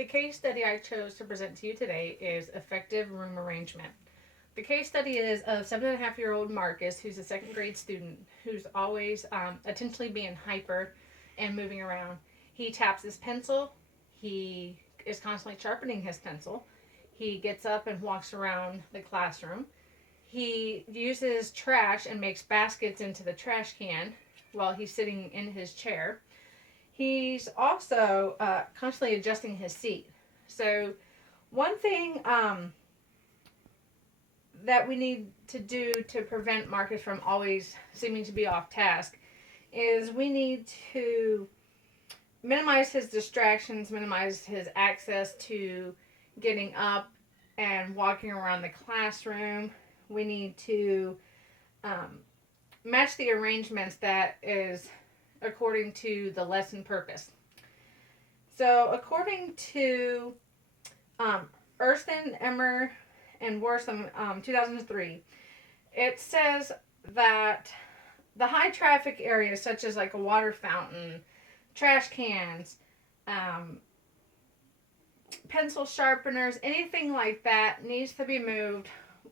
The case study I chose to present to you today is effective room arrangement. The case study is of 7.5-year-old Marcus, who's a second grade student who's always intentionally being hyper and moving around. He taps his pencil. He is constantly sharpening his pencil. He gets up and walks around the classroom. He uses trash and makes baskets into the trash can while he's sitting in his chair. He's also constantly adjusting his seat. So, one thing that we need to do to prevent Marcus from always seeming to be off task is we need to minimize his distractions, minimize his access to getting up and walking around the classroom. We need to um, match the arrangements that is according to the lesson purpose. So, according to um, Erston, Emmer, and Wortham, 2003, it says that the high traffic areas, such as like a water fountain, trash cans, um, pencil sharpeners, anything like that, needs to be moved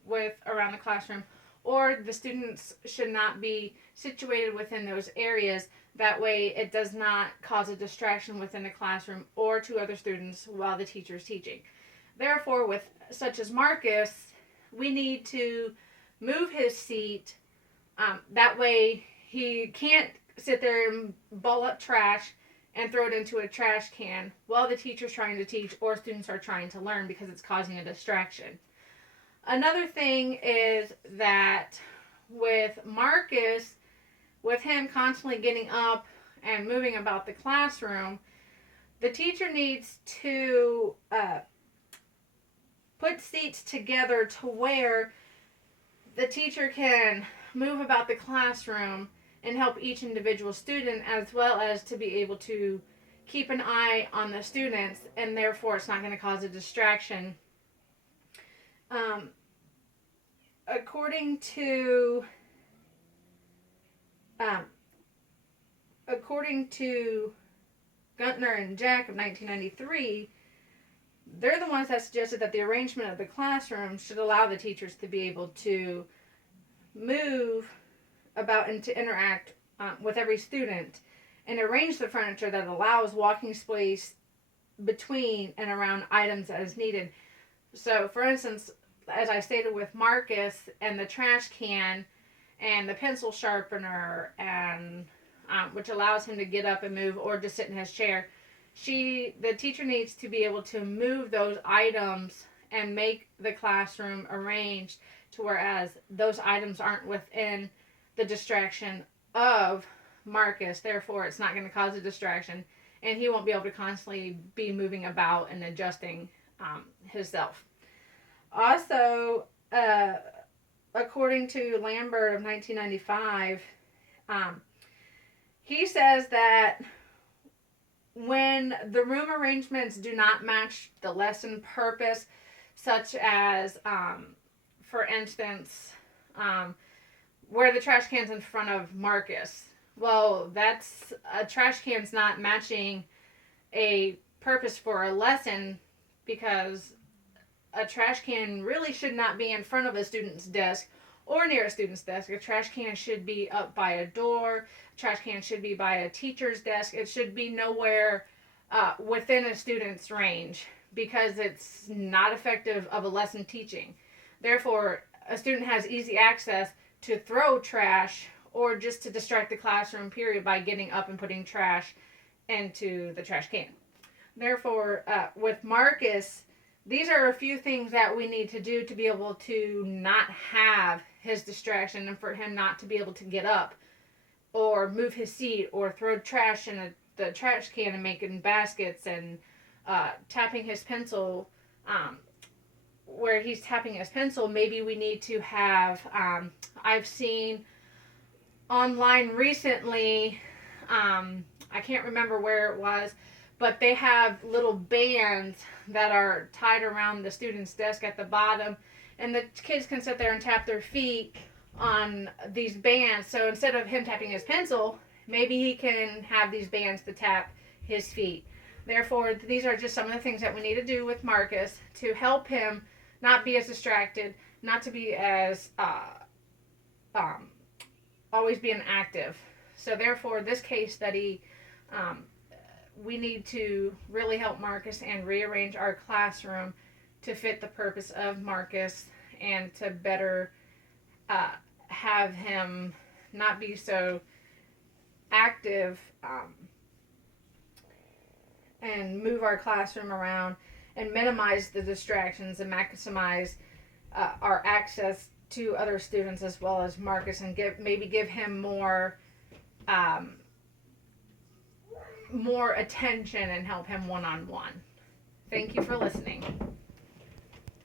with around the classroom, or the students should not be situated within those areas. That way, it does not cause a distraction within the classroom or to other students while the teacher is teaching. Therefore, with such as Marcus, we need to move his seat. That way, he can't sit there and ball up trash and throw it into a trash can while the teacher's trying to teach or students are trying to learn because it's causing a distraction. Another thing is that with Marcus, with him constantly getting up and moving about the classroom, the teacher needs to put seats together to where the teacher can move about the classroom and help each individual student, as well as to be able to keep an eye on the students, and therefore it's not going to cause a distraction. Um, according to um, according to Guntner and Jack of 1993, they're the ones that suggested that the arrangement of the classroom should allow the teachers to be able to move about and to interact with every student and arrange the furniture that allows walking space between and around items as needed. So, for instance, as I stated with Marcus and the trash can and the pencil sharpener, and which allows him to get up and move or just sit in his chair, the teacher needs to be able to move those items and make the classroom arranged to whereas those items aren't within the distraction of Marcus. Therefore, it's not going to cause a distraction, and he won't be able to constantly be moving about and adjusting himself. Also, according to Lambert of 1995, he says that when the room arrangements do not match the lesson purpose, such as, for instance, where the trash can's in front of Marcus. Well, that's a trash can's not matching a purpose for a lesson, because a trash can really should not be in front of a student's desk or near a student's desk. A trash can should be up by a door. A trash can should be by a teacher's desk. It should be nowhere within a student's range, because it's not effective of a lesson teaching. Therefore, a student has easy access to throw trash or just to distract the classroom period by getting up and putting trash into the trash can. Therefore, with Marcus, these are a few things that we need to do to be able to not have his distraction and for him not to be able to get up or move his seat or throw trash in the trash can and making baskets and tapping his pencil. Where he's tapping his pencil, maybe we need to have, I've seen online recently, I can't remember where it was, but they have little bands that are tied around the student's desk at the bottom, and the kids can sit there and tap their feet on these bands. So instead of him tapping his pencil, maybe he can have these bands to tap his feet. Therefore, these are just some of the things that we need to do with Marcus to help him not be as distracted, not to be as um, always being active. So, therefore, this case study, um, we need to really help Marcus and rearrange our classroom to fit the purpose of Marcus and to better uh, have him not be so active, and move our classroom around and minimize the distractions and maximize our access to other students as well as Marcus, and give him um, more attention and help him one on one. Thank you for listening.